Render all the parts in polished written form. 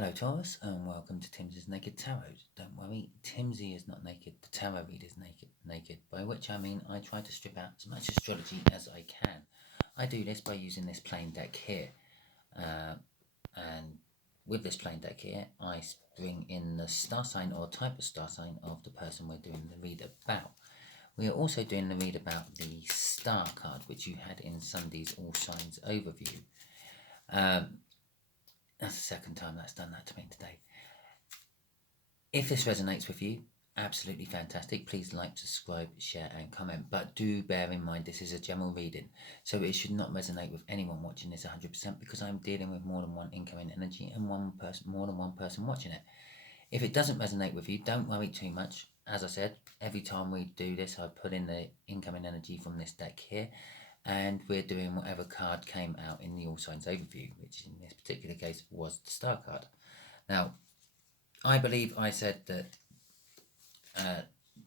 Hello Taurus and welcome to Timsy's Naked Tarot. Don't worry, Timsy is not naked, the tarot reader is naked, by which I mean I try to strip out as much astrology as I can. I do this by using this plain deck here, and with this plain deck here I bring in the star sign or type of star sign of the person we're doing the read about. We are also doing the read about the star card which you had in Sunday's All Signs overview. That's the second time that's done that to me today. If this resonates with you, absolutely fantastic. Please like, subscribe, share and comment. But do bear in mind this is a general reading, so it should not resonate with anyone watching this 100% because I'm dealing with more than one incoming energy and more than one person watching it. If it doesn't resonate with you, don't worry too much. As I said, every time we do this, I put in the incoming energy from this deck here, and we're doing whatever card came out in the All Signs overview, which in this particular case was the star card. Now, I believe I said that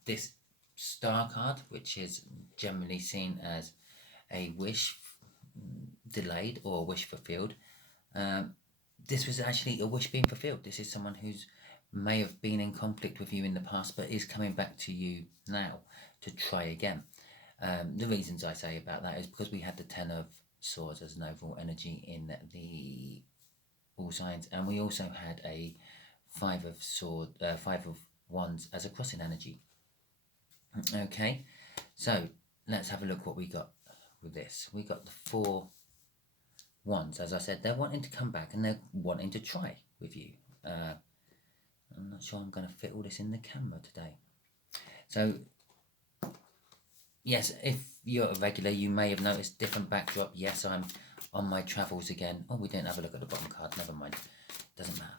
this star card, which is generally seen as a wish delayed or a wish fulfilled, this was actually a wish being fulfilled. This is someone who's may have been in conflict with you in the past but is coming back to you now to try again. The reasons I say about that is because we had the Ten of Swords as an overall energy in the All Signs, and we also had a Five of Wands as a crossing energy. Okay, so let's have a look what we got with this. We got the Four Wands. As I said, they're wanting to come back and they're wanting to try with you. I'm not sure I'm going to fit all this in the camera today. So yes, if you're a regular, you may have noticed different backdrop. Yes, I'm on my travels again. Oh, we didn't have a look at the bottom card. Never mind. Doesn't matter.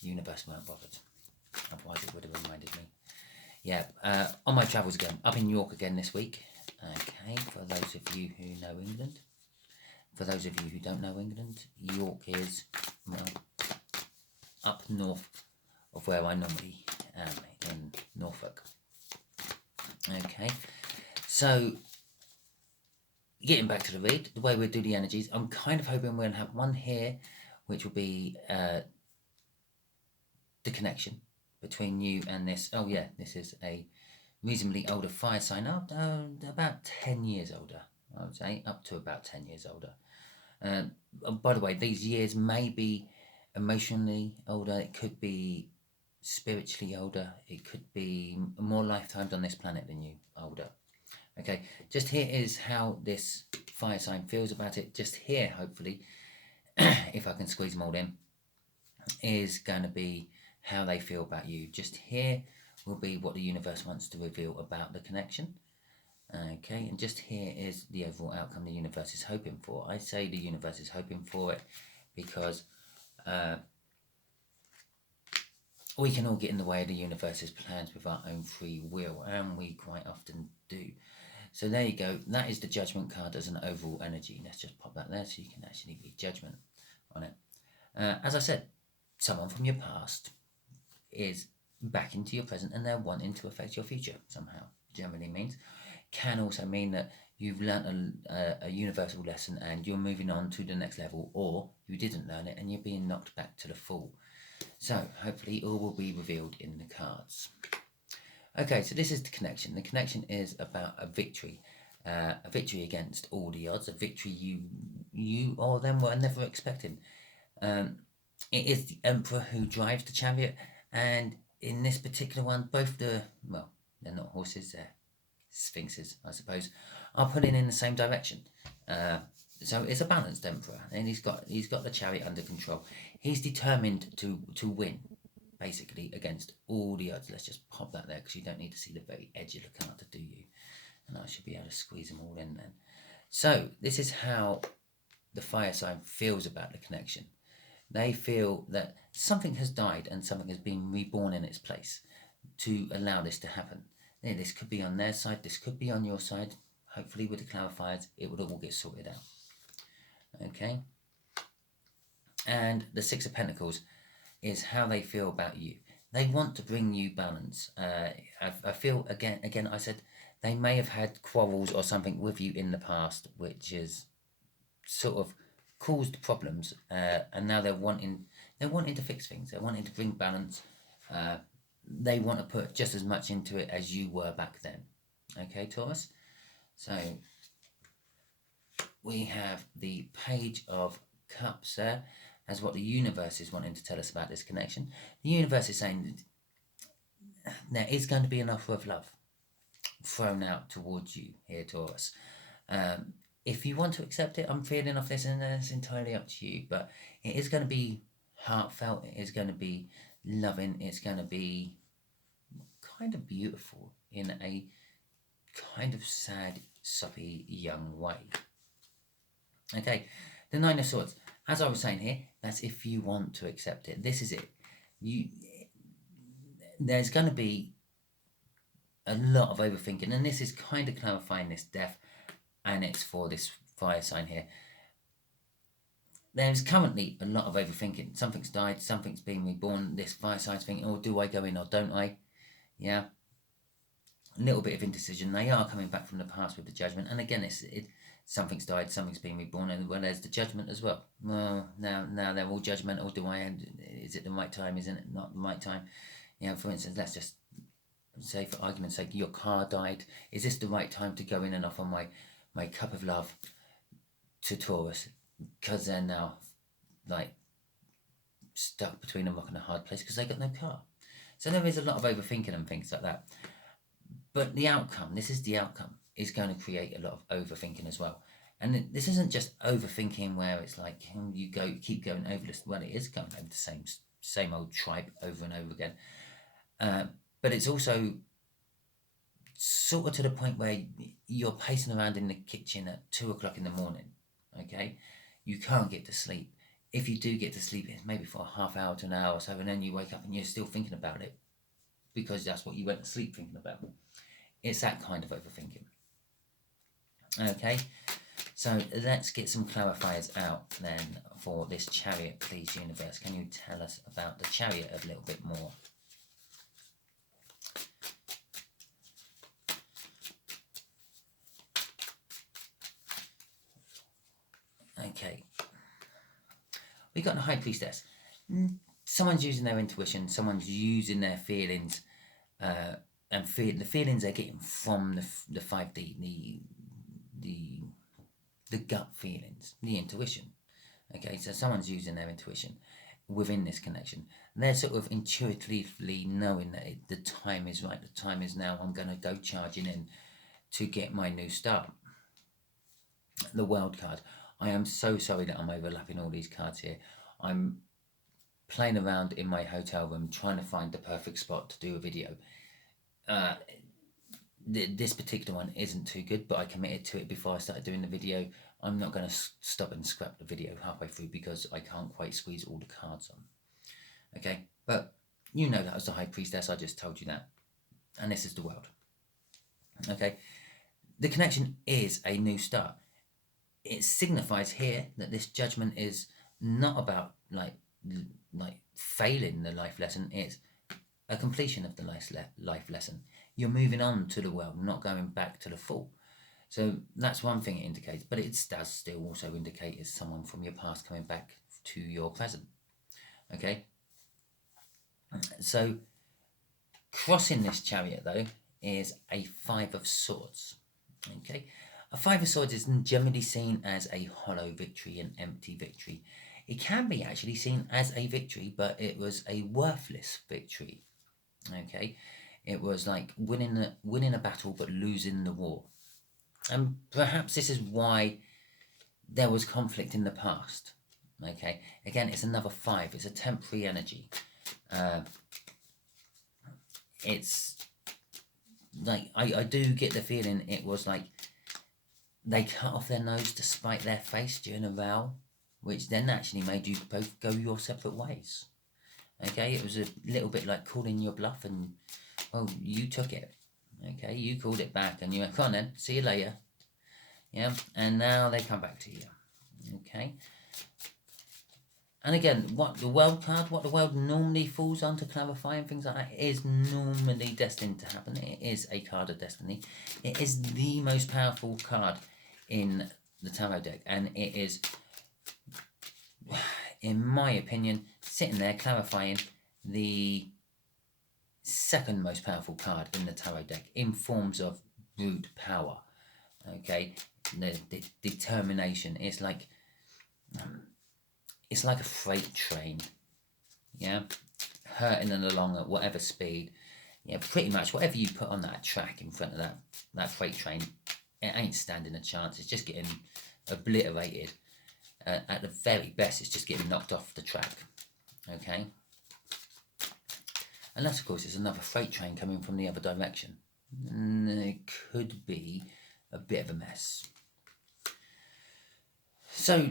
The universe weren't bothered. Otherwise, it would have reminded me. Yeah, on my travels again. Up in York again this week. Okay, for those of you who know England. For those of you who don't know England, York is, well, up north of where I normally am, in Norfolk. Okay. So, getting back to the read, the way we do the energies, I'm kind of hoping we're going to have one here, which will be the connection between you and this. Oh yeah, this is a reasonably older fire sign, about 10 years older, I would say, up to about 10 years older. By the way, these years may be emotionally older, it could be spiritually older, it could be more lifetimes on this planet than you older. Okay, just here is how this fire sign feels about it. Just here, hopefully, if I can squeeze them all in, is going to be how they feel about you. Just here will be what the universe wants to reveal about the connection. Okay, and just here is the overall outcome the universe is hoping for. I say the universe is hoping for it because we can all get in the way of the universe's plans with our own free will, and we quite often do. So there you go. That is the Judgment card as an overall energy. Let's just pop that there so you can actually read Judgment on it. As I said, someone from your past is back into your present and they're wanting to affect your future somehow. Generally means. Can also mean that you've learnt a universal lesson and you're moving on to the next level, or you didn't learn it and you're being knocked back to the full. So hopefully all will be revealed in the cards. Okay, so this is the connection. The connection is about a victory against all the odds, a victory you or them were never expecting. It is the Emperor who drives the chariot, and in this particular one, both they're not horses, they're sphinxes, I suppose, are pulling in the same direction. So it's a balanced Emperor, and he's got the chariot under control. He's determined to win, basically, against all the odds. Let's just pop that there because you don't need to see the very edge of the card, do you? And I should be able to squeeze them all in then. So this is how the fire sign feels about the connection. They feel that something has died and something has been reborn in its place to allow this to happen. This could be on their side, this could be on your side. Hopefully with the clarifiers, it would all get sorted out. Okay. And the Six of Pentacles is how they feel about you. They want to bring you balance. I feel, again, I said, they may have had quarrels or something with you in the past, which is sort of caused problems, and now they're wanting They're wanting to fix things. They're wanting to bring balance. They want to put just as much into it as you were back then. Okay, Taurus? So we have the Page of Cups there as what the universe is wanting to tell us about this connection. The universe is saying there is going to be an offer of love thrown out towards you here, Taurus. If you want to accept it, I'm feeling off this, and it's entirely up to you. But it is going to be heartfelt. It is going to be loving. It's going to be kind of beautiful in a kind of sad, soppy, young way. Okay, the Nine of Swords. As I was saying here, that's if you want to accept it. This is it. There's going to be a lot of overthinking, and this is kind of clarifying this death, and it's for this fire sign here. There's currently a lot of overthinking. Something's died, something's been reborn. This fire sign's thinking, oh, do I go in or don't I? Yeah. A little bit of indecision. They are coming back from the past with the Judgment, and again, something's died, something's been reborn, and well, there's the Judgment as well. Well, now they're all judgmental. Do I end? Is it the right time? Isn't it not the right time? Yeah. For instance, let's just say, for argument's sake, your car died. Is this the right time to go in and offer my cup of love to Taurus? Because they're now like stuck between a rock and a hard place because they got no car. So there is a lot of overthinking and things like that. But the outcome, this is the outcome, is going to create a lot of overthinking as well. And this isn't just overthinking where it's like you keep going over this. Well, it is going over the same old tripe over and over again. But it's also sort of to the point where you're pacing around in the kitchen at 2 o'clock in the morning. Okay, you can't get to sleep. If you do get to sleep, it's maybe for a half hour to an hour or so, and then you wake up and you're still thinking about it because that's what you went to sleep thinking about. It's that kind of overthinking. Okay, so let's get some clarifiers out then for this Chariot, please, universe. Can you tell us about the Chariot a little bit more? Okay, we got the High Priestess. Someone's using their intuition. Someone's using their feelings, and the feelings they're getting from the 5D, the gut feelings, the intuition. Okay, so someone's using their intuition within this connection. They're sort of intuitively knowing that the time is right. The time is now. I'm going to go charging in to get my new start. The World card. I am so sorry that I'm overlapping all these cards here. I'm playing around in my hotel room trying to find the perfect spot to do a video. This particular one isn't too good, but I committed to it before I started doing the video. I'm not going to stop and scrap the video halfway through because I can't quite squeeze all the cards on. Okay, but you know that was the High Priestess. I just told you that. And this is the World. Okay, the connection is a new start. It signifies here that this judgment is not about like failing the life lesson. It's a completion of the life lesson. You're moving on to the World, not going back to the Fool. So that's one thing it indicates, but it does still also indicate it's someone from your past coming back to your present. Okay? So crossing this Chariot, though, is a 5 of Swords. Okay? A 5 of Swords is generally seen as a hollow victory, an empty victory. It can be actually seen as a victory, but it was a worthless victory. Okay? It was like winning a battle but losing the war. And perhaps this is why there was conflict in the past. Okay? Again, it's another 5. It's a temporary energy. It's like, I do get the feeling it was like they cut off their nose to spite their face during a row, which then actually made you both go your separate ways. Okay, it was a little bit like calling your bluff, and well, you took it. Okay, you called it back, and you went, come on then, see you later. Yeah, and now they come back to you. Okay. And again, what the World normally falls on to clarify and things like that is normally destined to happen. It is a card of destiny. It is the most powerful card in the tarot deck, and it in my opinion, sitting there clarifying the second most powerful card in the tarot deck in forms of brute power. Okay, the determination. It's like a freight train. Yeah, hurting and along at whatever speed. Yeah, pretty much whatever you put on that track in front of that freight train, it ain't standing a chance. It's just getting obliterated. At the very best, it's just getting knocked off the track. Okay. Unless, of course, it's another freight train coming from the other direction. And it could be a bit of a mess. So,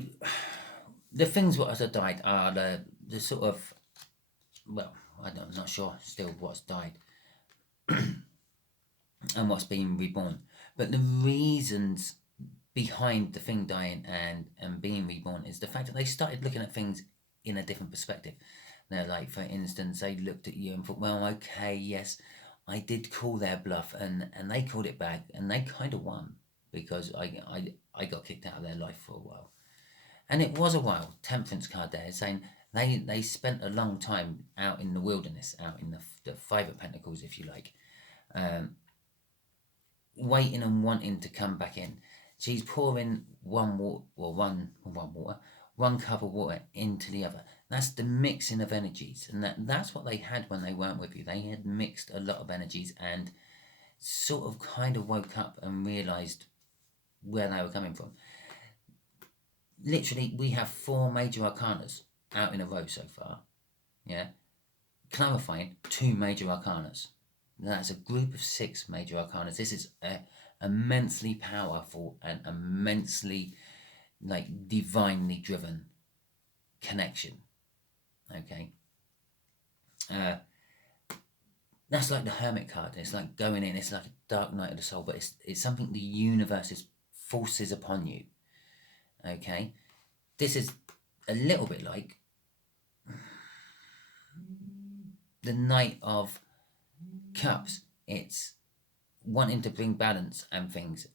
the things what have died are the sort of, well, I'm not sure still what's died and what's been reborn. But the reasons behind the thing dying and being reborn is the fact that they started looking at things in a different perspective. Now, like, for instance, they looked at you and thought, well, okay, yes, I did call their bluff, and they called it back, and they kind of won, because I got kicked out of their life for a while. And it was a while. Temperance card there, saying they spent a long time out in the wilderness, out in the Five of Pentacles, if you like, waiting and wanting to come back in. She's pouring one cup of water into the other. That's the mixing of energies, and that's what they had when they weren't with you. They had mixed a lot of energies and sort of kind of woke up and realised where they were coming from. Literally, we have 4 major arcanas out in a row so far. Yeah, clarifying 2 major arcanas. That's a group of 6 major arcanas. This is immensely powerful and immensely, like, divinely driven connection. Okay. That's like the Hermit card. It's like going in. It's like a dark night of the soul, but it's something the universe forces upon you. Okay. This is a little bit like the Knight of Cups. It's wanting to bring balance and things,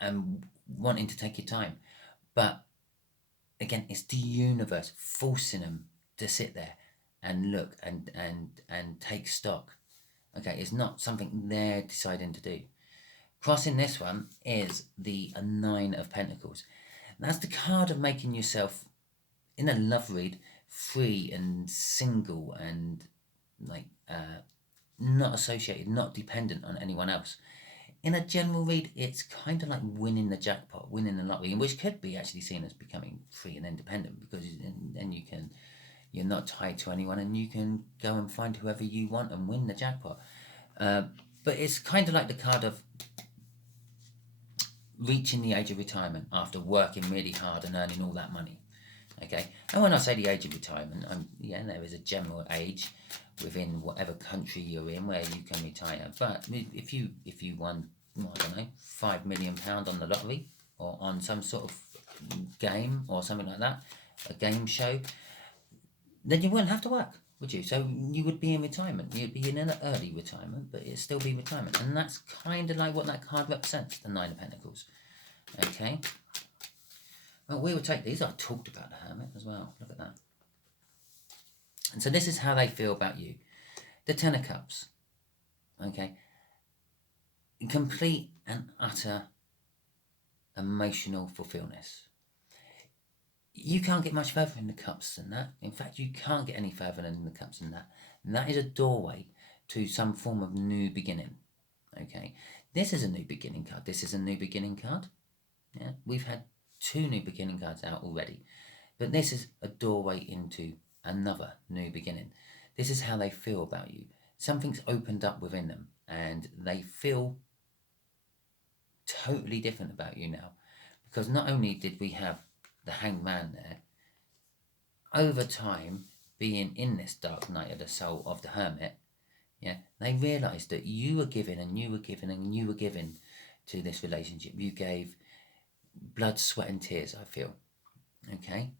and wanting to take your time, but again, it's the universe forcing them to sit there and look and take stock. Okay, it's not something they're deciding to do. Crossing this one is the 9 of Pentacles. That's the card of making yourself, in a love read, free and single and like not associated, not dependent on anyone else. In a general read, it's kind of like winning the jackpot, winning the lottery, which could be actually seen as becoming free and independent, because then you're not tied to anyone, and you can go and find whoever you want and win the jackpot. But it's kind of like the card of reaching the age of retirement after working really hard and earning all that money. Okay, and when I say the age of retirement, there is a general age within whatever country you're in where you can retire. But if you won, I don't know, £5 million on the lottery, or on some sort of game or something like that, a game show, then you wouldn't have to work, would you? So you would be in retirement. You'd be in an early retirement, but it'd still be retirement. And that's kind of like what that card represents, the 9 of Pentacles. Okay. Well, we will take these. I talked about the Hermit as well. Look at that. And so this is how they feel about you. The 10 of Cups. Okay. Complete and utter emotional fulfillment. You can't get much further in the Cups than that. In fact, you can't get any further in the Cups than that. And that is a doorway to some form of new beginning. Okay. This is a new beginning card. This is a new beginning card. Yeah. We've had 2 new beginning cards out already, but this is a doorway into another new beginning. This is how they feel about you. Something's opened up within them, and they feel totally different about you now, because not only did we have the Hanged Man there, over time, being in this dark night of the soul of the Hermit, yeah, they realised that you were giving and you were giving and you were giving to this relationship. You gave blood, sweat and tears, I feel. Okay?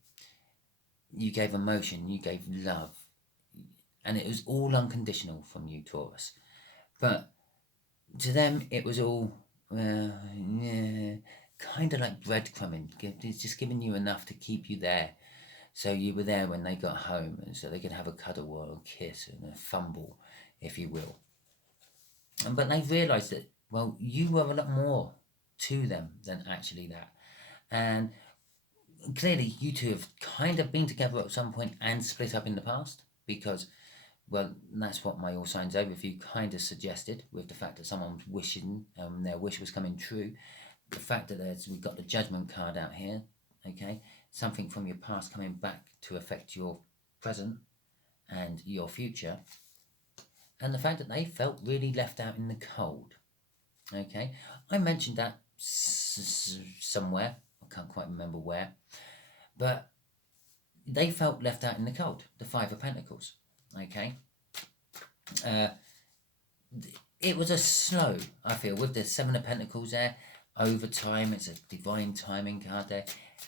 You gave emotion, you gave love, and it was all unconditional from you, Taurus. But to them, it was all kind of like breadcrumbing. It's just giving you enough to keep you there. So you were there when they got home, and so they could have a cuddle or a kiss and a fumble, if you will. But they realised that, well, you were a lot more to them than actually that. And clearly, you two have kind of been together at some point and split up in the past, because, well, that's what my All Signs overview kind of suggested, with the fact that someone was wishing, their wish was coming true. The fact that we've got the Judgment card out here, okay? Something from your past coming back to affect your present and your future. And the fact that they felt really left out in the cold, okay? I mentioned that somewhere, I can't quite remember where, but they felt left out in the cold, the Five of Pentacles, okay? It was a slow, I feel, with the Seven of Pentacles there, over time, it's a divine timing card there,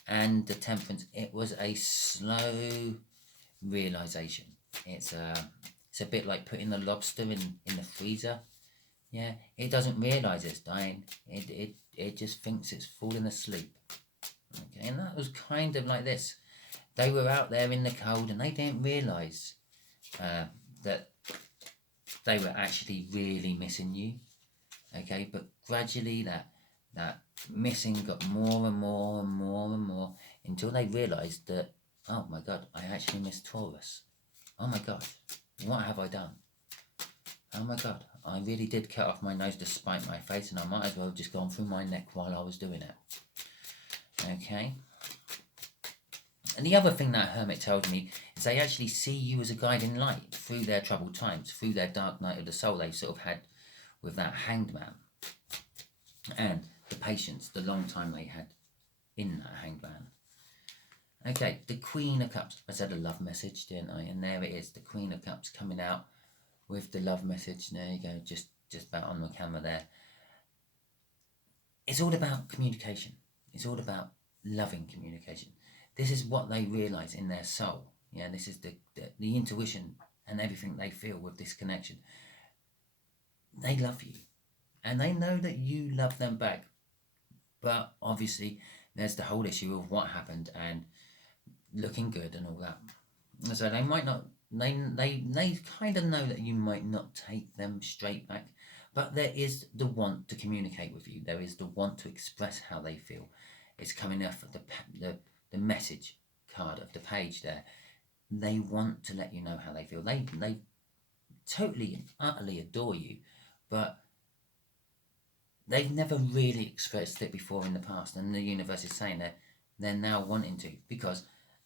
and the Temperance, it was a slow realization. It's a bit like putting a lobster in the freezer. Yeah, it doesn't realize it's dying. It just thinks it's falling asleep. Okay, and that was kind of like this. They were out there in the cold and they didn't realize that they were actually really missing you. Okay, but gradually that missing got more and more and more and more until they realized that, oh my God, I actually miss Taurus. Oh my God, what have I done? Oh my God, I really did cut off my nose to spite my face, and I might as well have just gone through my neck while I was doing it. Okay. And the other thing that Hermit told me is they actually see you as a guiding light through their troubled times, through their dark night of the soul they've sort of had with that Hanged Man. And the patience, the long time they had in that Hanged Man. Okay, the Queen of Cups. I said a love message, didn't I? And there it is, the Queen of Cups coming out with the love message. There you go, just about on the camera there. It's all about communication. It's all about loving communication. This is what they realise in their soul. Yeah, this is the intuition and everything they feel with this connection. They love you. And they know that you love them back. But obviously, there's the whole issue of what happened and looking good and all that. So they might not, they kind of know that you might not take them straight back. But there is the want to communicate with you. There is the want to express how they feel. It's coming off the message card of the page there. They want to let you know how they feel. They totally and utterly adore you, but they've never really expressed it before in the past, and the universe is saying that they're now wanting to, because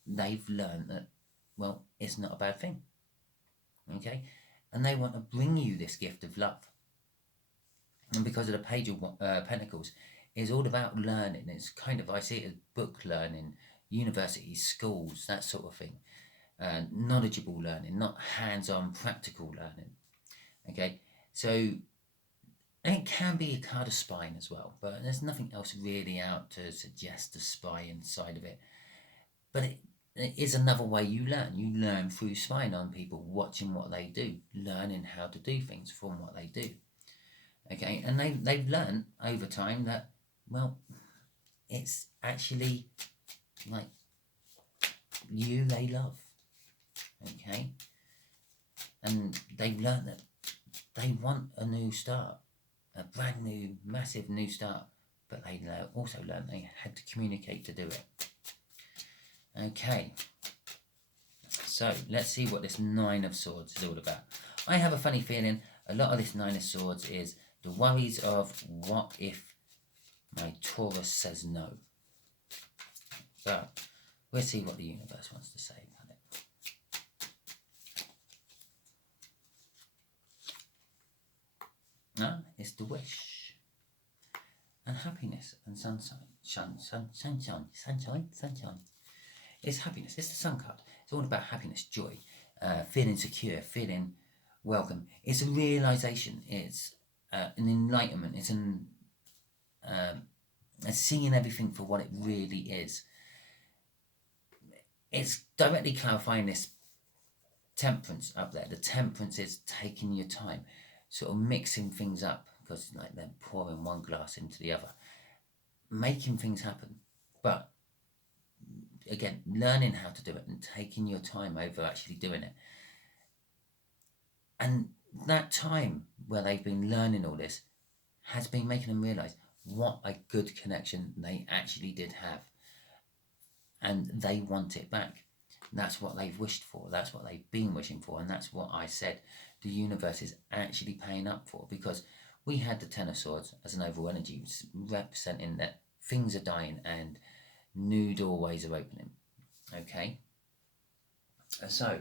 they've learned that, well, it's not a bad thing. Okay? And they want to bring you this gift of love. And because of the Page of Pentacles, it's all about learning. It's kind of, I see it as book learning, universities, schools, that sort of thing. Knowledgeable learning, not hands-on practical learning. Okay? So, and it can be a card of spine as well, but there's nothing else really out to suggest a spy inside of it. But it is another way you learn. You learn through spying on people, watching what they do, learning how to do things from what they do. Okay, and they've learned over time that, well, it's actually like you they love. Okay, and they've learned that they want a new start, a brand new, massive new start, but they also learned they had to communicate to do it. Okay, so let's see what this Nine of Swords is all about. I have a funny feeling a lot of this Nine of Swords is the worries of what if my Taurus says no. So we'll see what the universe wants to say about it. It's the wish and happiness and sunshine. Sunshine. It's happiness. It's the Sun card. It's all about happiness, joy, feeling secure, feeling welcome. It's a realization. It's an enlightenment. It's seeing everything for what it really is. It's directly clarifying this Temperance up there. The Temperance is taking your time, sort of mixing things up, because like they're pouring one glass into the other, making things happen. But again, learning how to do it and taking your time over actually doing it. And that time where they've been learning all this has been making them realise what a good connection they actually did have. And they want it back. That's what they've wished for. That's what they've been wishing for. And that's what I said the universe is actually paying up for. Because we had the Ten of Swords as an overall energy, representing that things are dying and new doorways are opening. Okay? So,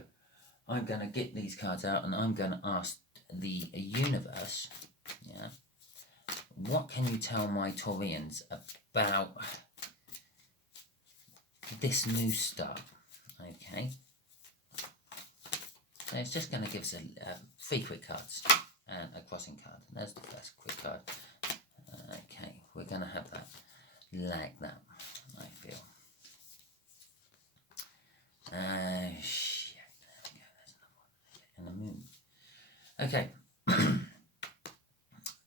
I'm going to get these cards out and I'm going to ask the universe, yeah, what can you tell my Taurians about this new start? Okay. So it's just going to give us 3 quick cards and a crossing card. And there's the first quick card. Okay, we're going to have that like that, I feel. Shit. There we go. There's another one. And the moon. Okay.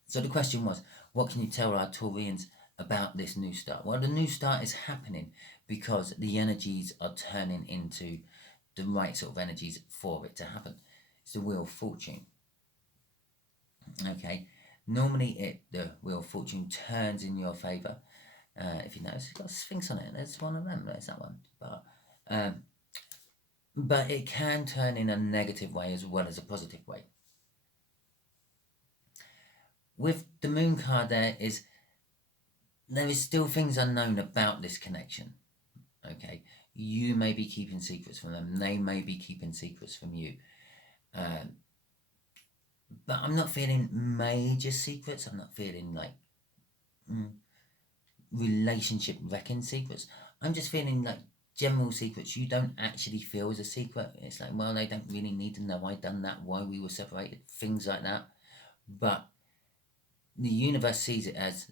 So the question was, what can you tell our Taurians about this new start? Well, the new start is happening because the energies are turning into the right sort of energies for it to happen. It's the Wheel of Fortune. Okay. Normally the Wheel of Fortune turns in your favour. If you notice, it's got a Sphinx on it. There's one of them. There's that one. But it can turn in a negative way as well as a positive way. With the Moon card there is still things unknown about this connection. Okay, you may be keeping secrets from them. They may be keeping secrets from you. But I'm not feeling major secrets. I'm not feeling like relationship wrecking secrets. I'm just feeling like general secrets you don't actually feel as a secret. It's like, well, they don't really need to know I done that, why we were separated, things like that. But the universe sees it as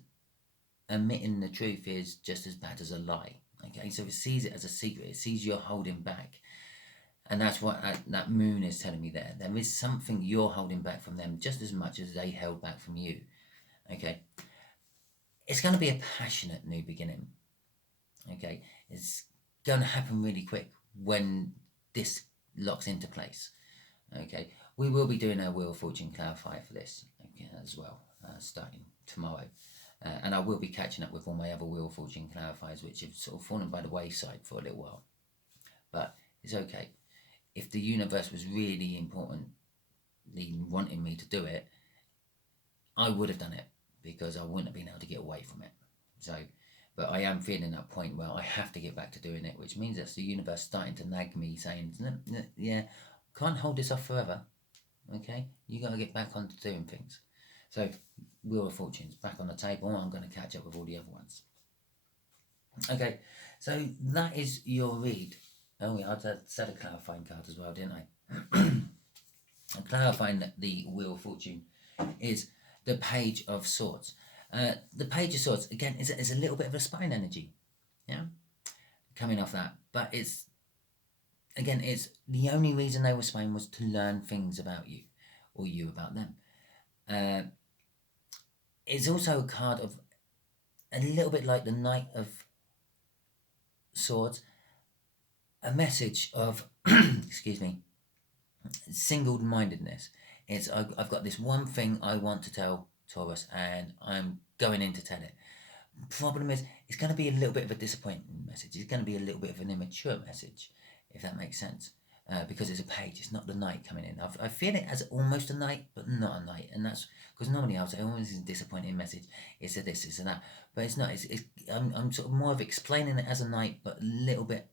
admitting the truth is just as bad as a lie. Okay, so it sees it as a secret. It sees you're holding back. And that's what that moon is telling me there. There is something you're holding back from them just as much as they held back from you. Okay. It's going to be a passionate new beginning. Okay. It's going to happen really quick when this locks into place. Okay. We will be doing a Wheel of Fortune clarifier for this as well, starting tomorrow. And I will be catching up with all my other Wheel of Fortune clarifiers, which have sort of fallen by the wayside for a little while. But it's okay. If the universe was really importantly wanting me to do it, I would have done it because I wouldn't have been able to get away from it. So, but I am feeling that point where I have to get back to doing it, which means that's the universe starting to nag me, saying, yeah, can't hold this off forever. Okay, you got to get back onto doing things. So, Wheel of Fortune's back on the table. I'm going to catch up with all the other ones. Okay, so that is your read. Oh, yeah, I said a clarifying card as well, didn't I? Clarifying that the Wheel of Fortune is the Page of Swords. The Page of Swords, again, is a little bit of a spine energy, yeah, coming off that. But it's the only reason they were spine was to learn things about you, or you about them. It's also a card of a little bit like the Knight of Swords, a message of, excuse me, single-mindedness. It's I've got this one thing I want to tell Taurus, and I'm going in to tell it. Problem is, it's going to be a little bit of a disappointing message. It's going to be a little bit of an immature message, if that makes sense. Because it's a page, it's not the knight coming in. I feel it as almost a knight, but not a knight, and that's because normally I would say, "Oh, this is a disappointing message. It's a this, it's a that," but it's not. I'm sort of more of explaining it as a knight, but a little bit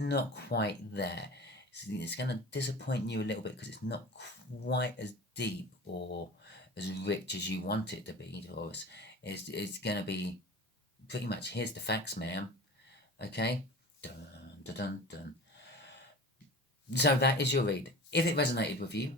not quite there. It's going to disappoint you a little bit because it's not quite as deep or as rich as you want it to be, Taurus. It's going to be pretty much, here's the facts, ma'am. Okay? Dun, dun, dun, dun. So that is your read. If it resonated with you,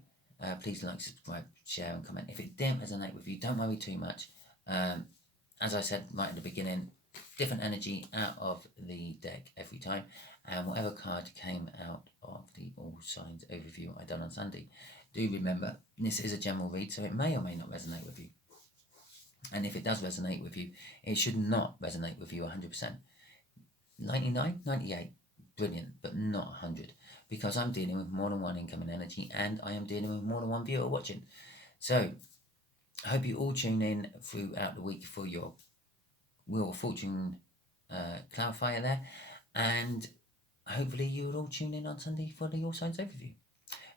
please like, subscribe, share and comment. If it didn't resonate with you, don't worry too much. As I said right at the beginning, different energy out of the deck every time, and whatever card came out of the All Signs overview I done on Sunday. Do remember, this is a general read, so it may or may not resonate with you. And if it does resonate with you, it should not resonate with you 100%. 99, 98, brilliant, but not 100, because I'm dealing with more than one incoming energy and I am dealing with more than one viewer watching. So I hope you all tune in throughout the week for your Wheel of Fortune clarifier there, and hopefully you will all tune in on Sunday for the All Signs overview.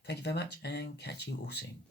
Thank you very much and catch you all soon.